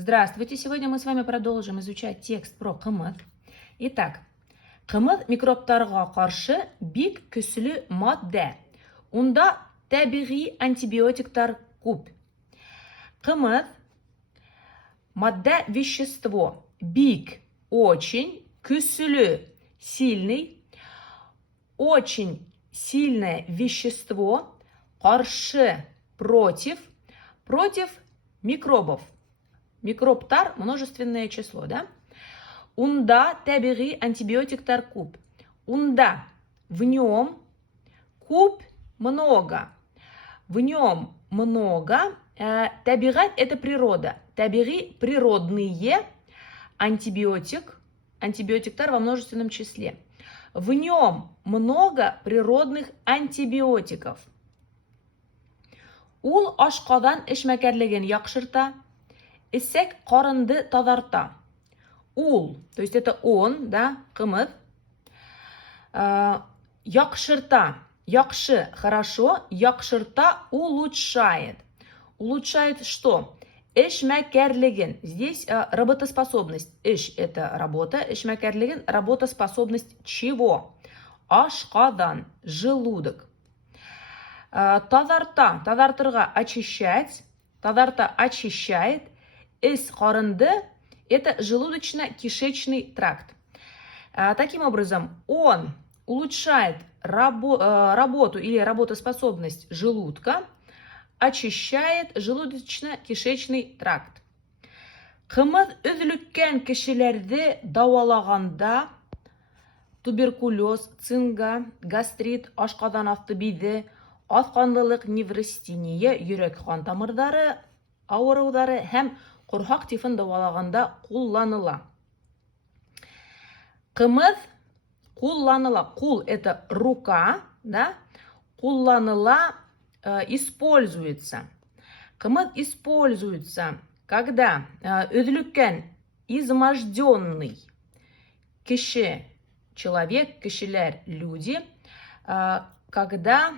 Здравствуйте! Сегодня мы с вами продолжим изучать текст про кымыз. Итак, кымыз микробтарға қаршы бик көчле мадда. Унда табигый антибиотиктар күп. Кымыз мадда вещество. Бик очень көчле сильный. Очень сильное вещество. Қаршы против микробов. Микробтар множественное число, да? Унда табигый антибиотиктар куб. Унда в нем куб много. В нем много. Табигать это природа. Табиги природные. Антибиотиктар во множественном числе. В нем много природных антибиотиков. Ул ашкадан эшмәкәрлеген яхшырта. Исәк карынды тазарта. Ул, то есть это он, да, кымыз. Яхшырта, яхшы, хорошо, яхшырта улучшает. Улучшает что? Эшмәкәрлеген. Здесь работоспособность. Эш это работа, эшмәкәрлеген работоспособность чего? Ашкадан, желудок. Тазарта, тазартырга очищать, тазарта очищает. Эс карынды это желудочно-кишечный тракт. Таким образом, он улучшает работу или работоспособность желудка, очищает желудочно-кишечный тракт. Кымыз өзлүккән кешеләрде дауалаганда туберкулез, цинга, гастрит, ашкадан асты бизе, асканлылык, неврастения, йөрәк кан тамырлары авырулары һәм курһак тифын дауалаганда кулланыла. Кымыз кулланыла. Кул это рука, да? Кулланыла, используется. Кымыз используется, когда өзлүккән, изможденный кеше, человек, кешеләр, люди, когда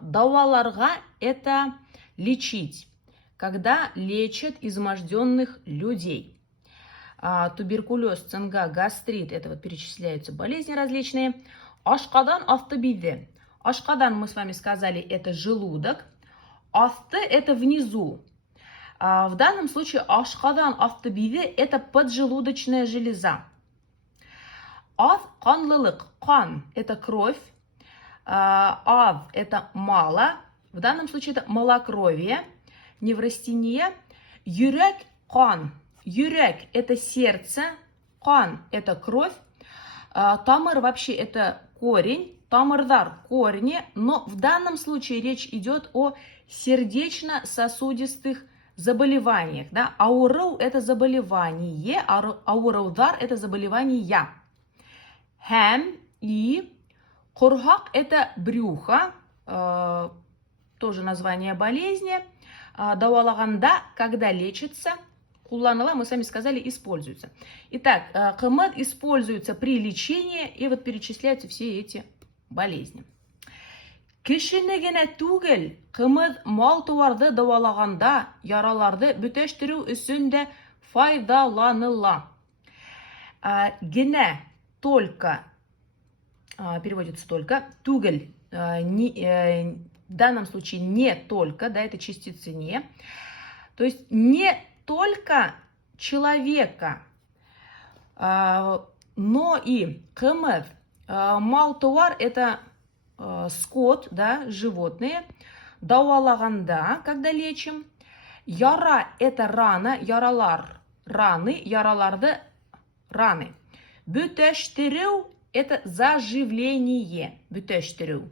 дауаларга это лечить, когда лечат изможденных людей. Туберкулез, цинга, гастрит, это вот перечисляются болезни различные. Ашкадан асты бизе. Ашкадан, мы с вами сказали, это желудок. Асты это внизу. В данном случае ашкадан асты бизе это поджелудочная железа. Аз канлылык, кан это кровь. Аз это мало. В данном случае это малокровие, неврастения. Йөрәк, кан. Йөрәк это сердце, кан это кровь. Тамыр вообще это корень, тамырдар корни, но в данном случае речь идет о сердечно-сосудистых заболеваниях. Да? Ауру это заболевание, аураудар это заболевание. Хэм и курхак это брюхо. Тоже название болезни. Дауалаганда, когда лечится, кулланыла, мы с вами сказали, используется. Итак, кымыз используется при лечении, и вот перечисляются все эти болезни. Кешене генә түгел, кымыз мал-туарды дауалаганда, яраларды бөтәштерү өчен дә файдаланыла. Генә, только, переводится только, түгел, в данном случае не только, да, это частица не. То есть не только человека, но и кымыз. Мал-туар это скот, да, животные. Дауалаганда, когда лечим. Яра это рана, яралар, раны, яраларды раны. Бөтәштерү это заживление, бөтәштерү.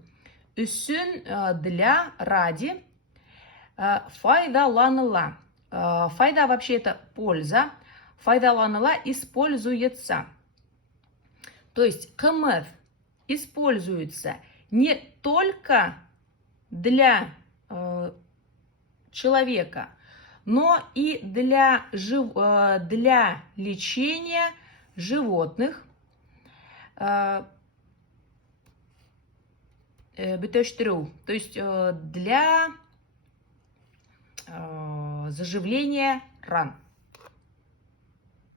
Үсін для, ради, файдаланыла. Файда вообще это польза. Файдаланыла используется. То есть кымыз используется не только для человека, но и для лечения животных. Бөтәштерү, то есть для заживления ран.